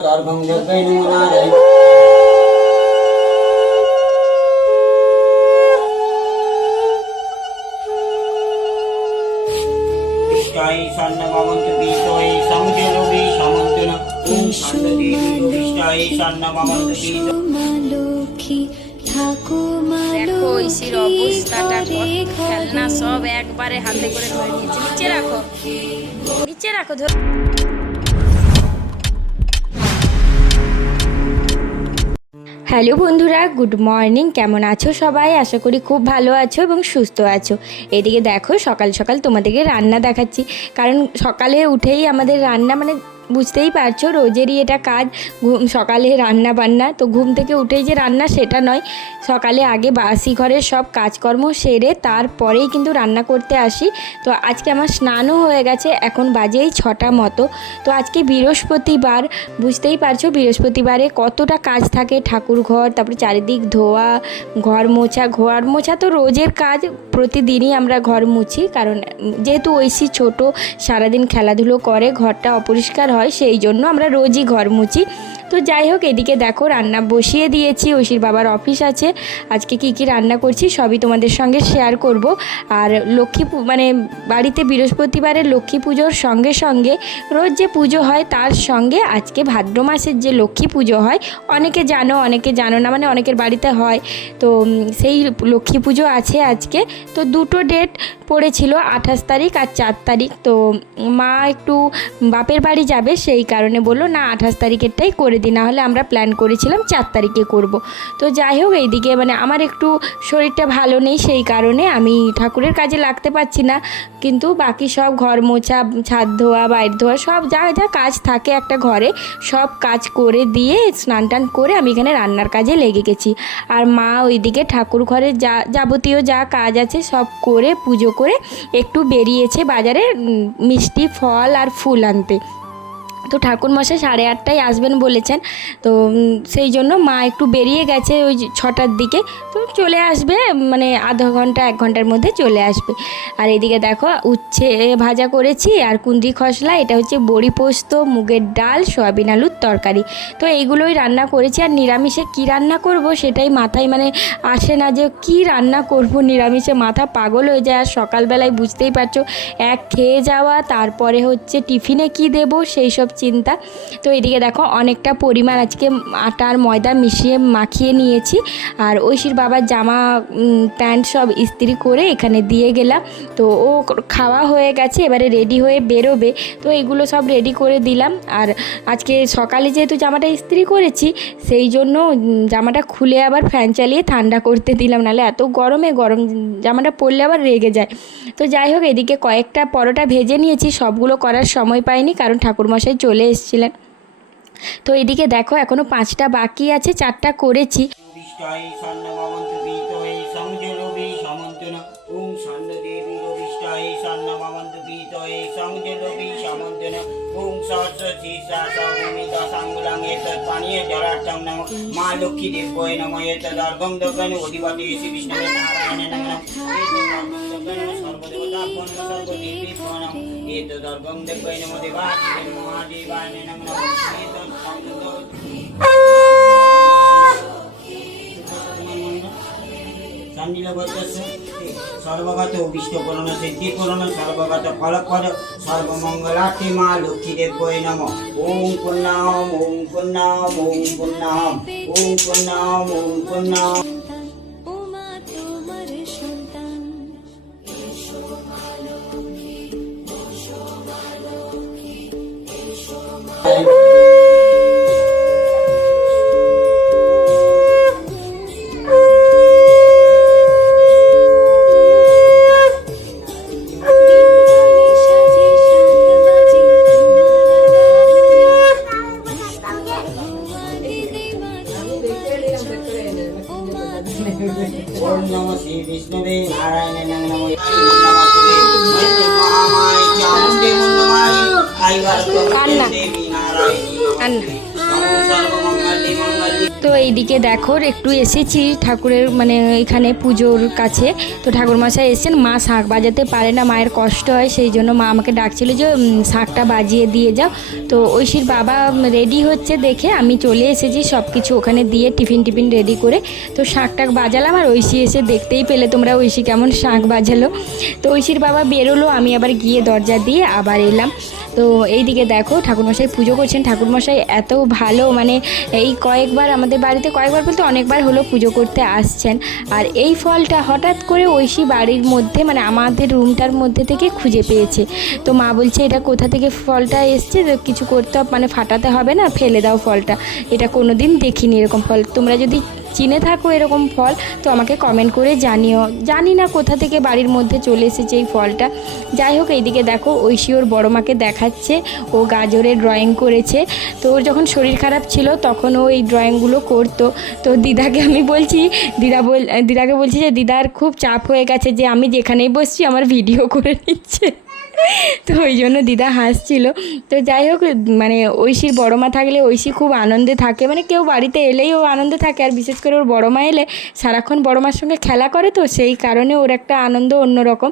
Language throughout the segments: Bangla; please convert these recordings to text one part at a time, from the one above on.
গর্ভং যজ্ঞৈ নমো নারায়ণ বিষ্টাই স্বর্ণমন্ত বিতৈ সমুদ্রবি সমন্তন ওম শান্তদেবী বিষ্টাই স্বর্ণমন্ত বিতৈ লক্ষ্মী দেখো ঐশীর অবস্থাটা কত খেলনা, সব একবারে হাতে করে নিচে রাখো। নিচে রাখো হ্যালো বন্ধুরা, গুড মর্নিং। কেমন আছো সবাই? আশা করি খুব ভালো আছো এবং সুস্থ আছো। এদিকে দেখো, সকাল সকাল তোমাদেরকে রান্না দেখাচ্ছি। কারণ সকালে উঠেই আমাদের রান্না মানে বুঝতেই পারছ, রোজেরই এটা কাজ। ঘুম, সকালে রান্না বান্না, তো ঘুম থেকে উঠেই যে রান্না সেটা নয়। সকালে আগে বাসি ঘরের সব কাজকর্ম সেরে তারপরেই কিন্তু রান্না করতে আসি। তো আজকে আমার স্নানও হয়ে গেছে, এখন বাজেই ছটা মতো। তো আজকে বৃহস্পতিবার, বুঝতেই পারছ বৃহস্পতিবারে কতটা কাজ থাকে ঠাকুর ঘর, তারপরে চারিদিক ধোয়া, ঘর মোছা। ঘর মোছা তো রোজের কাজ, প্রতিদিনই আমরা ঘর মুছি, কারণ যেহেতু ঐশী ছোট, সারাদিন খেলাধুলো করে, ঘরটা অপরিষ্কার হয়। সেই জন্য আমরা রোজই ঘর মুছি। তো যাই হোক, এদিকে দেখো রান্না বসিয়ে দিয়েছি। ঐশীর বাবার অফিস আছে। আজকে কি কি রান্না করছি সবই তোমাদের সঙ্গে শেয়ার করব। আর লক্ষ্মী মানে বাড়িতে বৃহস্পতিবারের লক্ষ্মী পুজোর সঙ্গে সঙ্গে রোজ যে পুজো হয় তার সঙ্গে আজকে ভাদ্র মাসের যে লক্ষ্মী পুজো হয়, অনেকে জানো অনেকে জানো না মানে অনেকের বাড়িতে হয়। তো সেই লক্ষ্মী পুজো আছে আজকে। তো দুটো ডেট পড়েছিল আঠাশ তারিখ আর চার তারিখ। তো, মা একটু বাপের বাড়ি যাবে, সেই কারণে বলল, না, আঠাশ তারিখেরটাই করে দিই না হলে আমরা প্ল্যান করেছিলাম চার তারিখে করব। তো যাই হোক, এইদিকে মানে আমার একটু শরীরটা ভালো নেই, সেই কারণে আমি ঠাকুরের কাজে লাগতে পারছি না। কিন্তু বাকি সব ঘর মোছা, ছাদ ধোয়া, বাইর ধোয়া, সব যা যা কাজ থাকে একটা ঘরে, সব কাজ করে দিয়ে স্নান টান করে আমি এখানে রান্নার কাজে লেগে গেছি। আর মা ওইদিকে ঠাকুর ঘরে যা যাবতীয় যা কাজ আছে সব করে, পুজো করে একটু বেরিয়েছে বাজারে মিষ্টি, ফল আর ফুল আনতে। তো ঠাকুরমশাই সাড়ে আটটায় আসবেন বলেছেন। তো সেই জন্য মা একটু বেরিয়ে গেছে ওই ছটার দিকে। তো চলে আসবে মানে আধ ঘণ্টা, এক ঘণ্টার মধ্যে চলে আসবে। আর এদিকে দেখো, উচ্ছে ভাজা করেছি আর কুন্দি খসলা, এটা হচ্ছে বড়ি পোস্ত, মুগের ডাল, সয়াবিন আলুর তরকারি। তো এইগুলোই রান্না করেছি, আর নিরামিষে কি রান্না করব সেটাই মাথায় মানে আসে না যে কি রান্না করব। নিরামিষে মাথা পাগল হয়ে যায়, আর সকালবেলায় বুঝতেই পারছ, এক খেয়ে যাওয়া, তারপরে হচ্ছে টিফিনে কি দেব, সেই সব চিন্তা। তো এদিকে দেখো অনেকটা পরিমাণ আজকে আটা আর ময়দা মিশিয়ে মাখিয়ে নিয়েছি। আর ঐশীর বাবার জামা প্যান্ট সব ইস্ত্রি করে এখানে দিয়ে গেলাম। তো ও খাওয়া হয়ে গেছে, এবারে রেডি হয়ে বেরোবে। তো এগুলো সব রেডি করে দিলাম। আর আজকে সকালে যেহেতু জামাটা ইস্ত্রি করেছি, সেই জন্য জামাটা খুলে আবার ফ্যান চালিয়ে ঠান্ডা করতে দিলাম। নাহলে এত গরমে গরম জামাটা পরলে আবার রেগে যায়। তো যাই হোক, এদিকে কয়েকটা পরোটা ভেজে নিয়েছি। সবগুলো করার সময় পাইনি, কারণ ঠাকুরমশাই চলে এসেছিলেন। তো এদিকে দেখো এখনও পাঁচটা বাকি আছে, চারটা করেছি। মা লক্ষ্মী দেব্যই নম। এতদর্গম দগন অধিপতি শ্রী বিষ্ণবে নারায়ণ নম। সর্বদেবতা সর্বদেবী নম দেবায় মহাদেবায় নম সর্বগত অভিষ্ট করণ সিদ্ধি করণ সর্বগত ফলপদ সর্বমঙ্গলার্থে মা লক্ষ্মী দেব্যই নম ওম পুণ্যাম ওম পুণ্যাম ওম পুণ্যাম ওম পুণ্যাম ওম পুণ্যাম এইদিকে দেখো, একটু এসেছি ঠাকুরের মানে এখানে পুজোর কাছে। তো ঠাকুরমশাই এসেছেন, মা শাঁখ বাজাতে পারে না, মায়ের কষ্ট হয়, সেই জন্য মা আমাকে ডাকছিল যে শাঁখটা বাজিয়ে দিয়ে যাও। তো ঐশীর বাবা রেডি হচ্ছে দেখে, আমি চলে এসেছি সব কিছু ওখানে দিয়ে টিফিন টিফিন রেডি করে। তো শাঁখ টাক বাজালাম আর ঐশী এসে দেখতেই পেলে তোমরা, ঐশী কেমন শাঁখ বাজালো। তো ঐশীর বাবা বেরোলো, আমি আবার গিয়ে দরজা দিয়ে আবার এলাম। তো এইদিকে দেখো ঠাকুরমশাই পুজো করছেন। ঠাকুরমশাই এত ভালো মানে এই কয়েকবার আমাদের বাড়িতে কয়েকবার বলতে অনেকবার হলো পুজো করতে আসছেন। আর এই ফলটা হঠাৎ করে ঐশী বাড়ির মধ্যে মানে আমাদের রুমটার মধ্যে থেকে খুঁজে পেয়েছে। তো মা বলছে, এটা কোথা থেকে ফলটা এসছে? কিছু করতে মানে ফাটাতে হবে না, ফেলে দাও ফলটা। এটা কোনো দিন দেখিনি এরকম ফল। তোমরা যদি চিনে থাকো এরকম ফল, তো আমাকে কমেন্ট করে জানিও। জানি না কোথা থেকে বাড়ির মধ্যে চলে এসেছে এই ফলটা। যাই হোক, এইদিকে দেখো ঐশী ওর বড় মাকে দেখাচ্ছে। ও গাজরের ড্রয়িং করেছে। তো ওর যখন শরীর খারাপ ছিল, তখন ও এই ড্রয়িংগুলো করতো। তো দিদাকে আমি বলছি, দিদা বল, দিদাকে বলছি যে, দিদার খুব চাপ হয়ে গেছে যে, আমি যেখানেই বসছি, আমার ভিডিও করে নিচ্ছে। তো ওই জন্য দিদা হাসছিল। তো যাই হোক মানে ঐশীর বড় মা থাকলে ঐশী খুব আনন্দে থাকে। মানে কেউ বাড়িতে এলেই ও আনন্দে থাকে। আর বিশেষ করে ওর বড় মা এলে সারাক্ষণ বড় মার সঙ্গে খেলা করে তো, সেই কারণে ওর একটা আনন্দ অন্যরকম।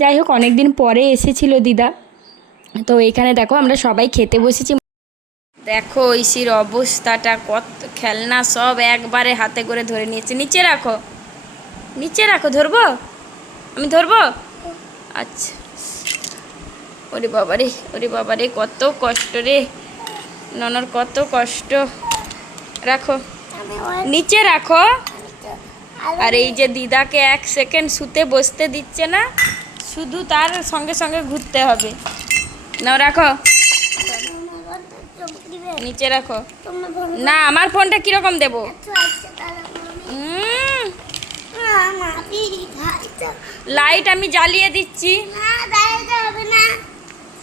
যাই হোক অনেক দিন পরে এসেছিল দিদা। তো এখানে দেখো, আমরা সবাই খেতে বসেছি। দেখো ঐশীর অবস্থাটা, কত খেলনা সব একবারে হাতে করে ধরে নিয়েছে। নিচে রাখো। নিচে রাখো, ধরবো? আমি ধরবো? আচ্ছা। ওরে বাবারে ওরে বাবারে কত কষ্ট রে। ননর কত কষ্ট। রাখো। নিচে রাখো। আর এই যে দিদাকে এক সেকেন্ড শুতে বসতে দিচ্ছে না শুধু তার সঙ্গে সঙ্গে ঘুরতে হবে। নাও রাখো। নিচে রাখো। না আমার ফোনটা কীরকম দেবো? লাইট আমি জ্বালিয়ে দিচ্ছি।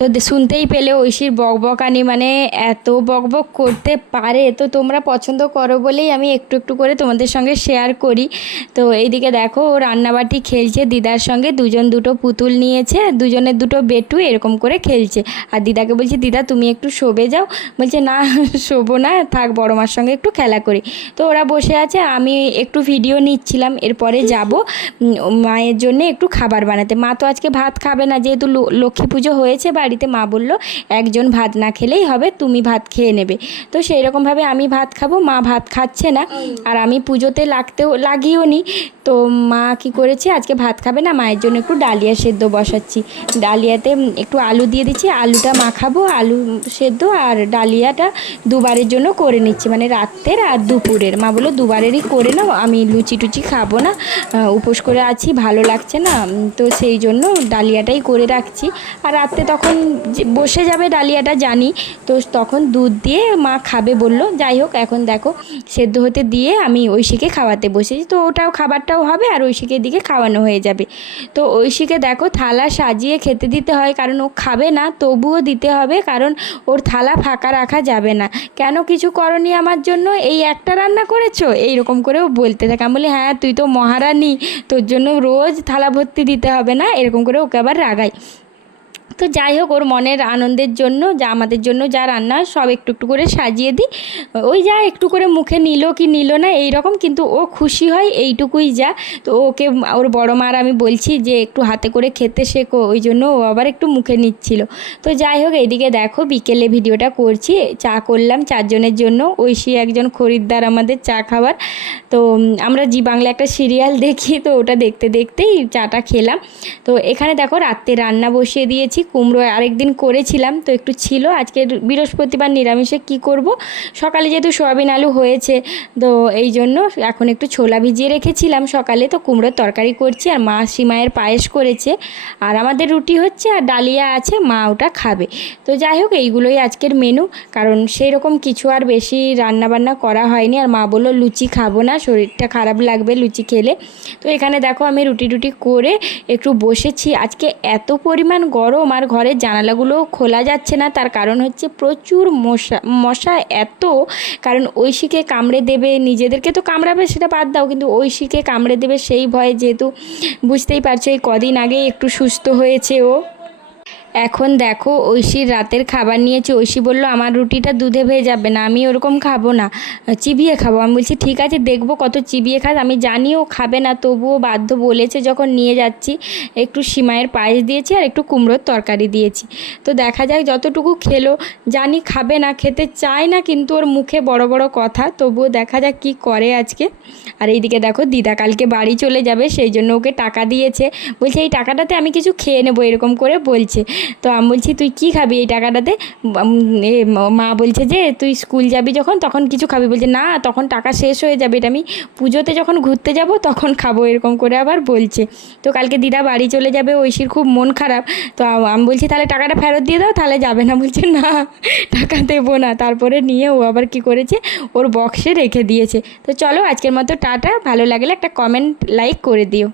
তো শুনতেই পেলে ঐশীর বকবকানি মানে এত বকবক করতে পারে। তো তোমরা পছন্দ করো বলেই আমি একটু একটু করে তোমাদের সঙ্গে শেয়ার করি। তো এইদিকে দেখো, ও রান্নাবাটি খেলছে, দিদার সঙ্গে দুজন দুটো পুতুল নিয়েছে, দুজনের দুটো বেটু এরকম করে খেলছে। আর দিদাকে বলছি, দিদা, তুমি একটু শোবে যাও। বলছে, না, শোবো না, থাক, বড় মার সঙ্গে একটু খেলা করি। তো ওরা বসে আছে, আমি একটু ভিডিও নিচ্ছিলাম, এরপরে যাব মায়ের জন্য একটু খাবার বানাতে। মা তো আজকে ভাত খাবে না, যেহেতু লক্ষ্মী পুজো হয়েছে বাড়িতে মা বলল, একজন ভাত না খেলেই হবে, তুমি ভাত খেয়ে নেবে। তো সেই রকমভাবে আমি ভাত খাব, মা ভাত খাচ্ছে না। আর আমি পুজোতে লাগতেও, লাগিও নি। তো মা কি করেছে, আজকে ভাত খাবে না, মায়ের জন্য একটু ডালিয়া সেদ্ধ বসাচ্ছি। ডালিয়াতে একটু আলু দিয়ে দিচ্ছি, আলুটা মাখাবো আলু সেদ্ধ আর ডালিয়াটা দুবারের জন্য করে নিচ্ছি মানে রাত্রের আর দুপুরের। মা বলল, দুবারেরই করে নাও, আমি লুচি টুচি খাব না উপোস করে আছি, ভালো লাগছে না। তো সেই জন্য ডালিয়াটাই করে রাখছি। আর রাত্রে তখন বসে যাবে ডালিয়াটা জানি। তো তখন দুধ দিয়ে মা খাবে বলল, যাই হোক, এখন দেখো, সেদ্ধ হতে দিয়ে আমি ঐশীকে খাওয়াতে বসেছি। তো ওটাও খাবারটাও হবে আর ঐশীকে দিকে খাওয়ানো হয়ে যাবে। তো ঐশীকে দেখো, থালা সাজিয়ে খেতে দিতে হয়, কারণ ও খাবে না, তবুও দিতে হবে, কারণ ওর থালা ফাঁকা রাখা যাবে না। কেন কিছু করনি আমার জন্য? এই একটা রান্না করেছ? এইরকম করেও বলতে থাকে। আমি বলি হ্যাঁ তুই তো মহারানী, তোর জন্য রোজ থালা ভর্তি দিতে হবে না? এরকম করে ওকে আবার রাগাই তো যাই হোক, ওর মনের আনন্দের জন্য, যা আমাদের জন্য যা রান্না, সব একটু একটু করে সাজিয়ে দিই। ওই যা একটু করে মুখে নিল কি নিল না এই রকম কিন্তু ও খুশি হয়, এইটুকুই যা। তো ওকে, ওর বড় মার আমি বলছি যে, একটু হাতে করে খেতে শেখো, ওই জন্য ও আবার একটু মুখে নিচ্ছিল। তো যাই হোক এইদিকে দেখো, বিকেলে ভিডিওটা করছি, চা করলাম চারজনের জন্য। ঐশী একজন খরিদ্দার আমাদের চা খাবার। তো আমরা জি বাংলা একটা সিরিয়াল দেখি, তো ওটা দেখতে দেখতেই চাটা খেলাম। তো এখানে দেখো, রাত্রে রান্না বসিয়ে দিয়েছি কুমড়ো আরেকদিন করেছিলাম, তো একটু ছিল। আজকে বৃহস্পতিবার নিরামিষে কি করব? সকালে যেহেতু সয়াবিন আলু হয়েছে, তো এই জন্য এখন একটু ছোলা ভিজিয়ে রেখেছিলাম সকালে। তো কুমড়োর তরকারি করছি আর মা সিমায়ের পায়েস করেছে। আর আমাদের রুটি হচ্ছে আর ডালিয়া আছে, মা ওটা খাবে। তো যাই হোক, এইগুলোই আজকের মেনু। কারণ সেই রকম কিছু আর বেশি রান্না বান্না করা হয়নি। আর মা বলল, লুচি খাব না, শরীরটা খারাপ লাগবে লুচি খেলে। তো এখানে দেখো আমি রুটি টুটি করে একটু বসেছি। আজকে এত পরিমাণ গরম আর ঘরের জানালাগুলো খোলা যাচ্ছে না। তার কারণ হচ্ছে প্রচুর মশা মশা এত। কারণ ঐশীকে কামড়ে দেবে, নিজেদেরকে তো কামড়াবে সেটা বাদ দাও। কিন্তু ঐশীকে কামড়ে দেবে সেই ভয়ে যেহেতু বুঝতেই পারছ এই কদিন আগে একটু সুস্থ হয়েছে ও। এখন দেখো, ঐশীর রাতের খাবার নিয়েছে। ঐশী বলল, আমার রুটিটা দুধে ভেয়ে যাবে না, আমি ওরকম খাব না। চিবিয়ে খাব। আমি বলছি, ঠিক আছে, দেখব কত চিবিয়ে খাস আমি জানি ও খাবে না, তবুও বাধ্য বলেছে যখন নিয়ে যাচ্ছি, একটু সিমাইয়ের পায়েস দিয়েছি আর একটু কুমড়োর তরকারি দিয়েছি। তো দেখা যাক যতটুকু খেলো, জানি খাবে না, খেতে চায় না, কিন্তু ওর মুখে বড় বড় কথা, তবুও দেখা যাক কি করে আজকে। আর এইদিকে দেখো, দিদা কালকে বাড়ি চলে যাবে, সেই জন্য ওকে টাকা দিয়েছে। বলছে, এই টাকাটাতে আমি কিছু খেয়ে নেব, এরকম করে বলছে। তো আমি বলছি, তুই কি খাবি এই টাকাটাতে মা বলছে যে, তুই স্কুল যাবি যখন, তখন কিছু খাবি। বলছে, না, তখন টাকা শেষ হয়ে যাবে। এটা আমি পুজোতে যখন ঘুরতে যাব, তখন খাব, এরকম করে আবার বলছে। তো কালকে দিদা বাড়ি চলে যাবে, ঐশীর খুব মন খারাপ। তো আমি বলছি, তাহলে টাকাটা ফেরত দিয়ে দাও, তাহলে যাবে না। বলছে, না, টাকা দেবো না। তারপরে নিয়ে ও আবার কি করেছে, ওর বক্সে রেখে দিয়েছে। তো চলো, আজকের মতো টাটা। ভালো লাগলে একটা কমেন্ট, লাইক করে দিও।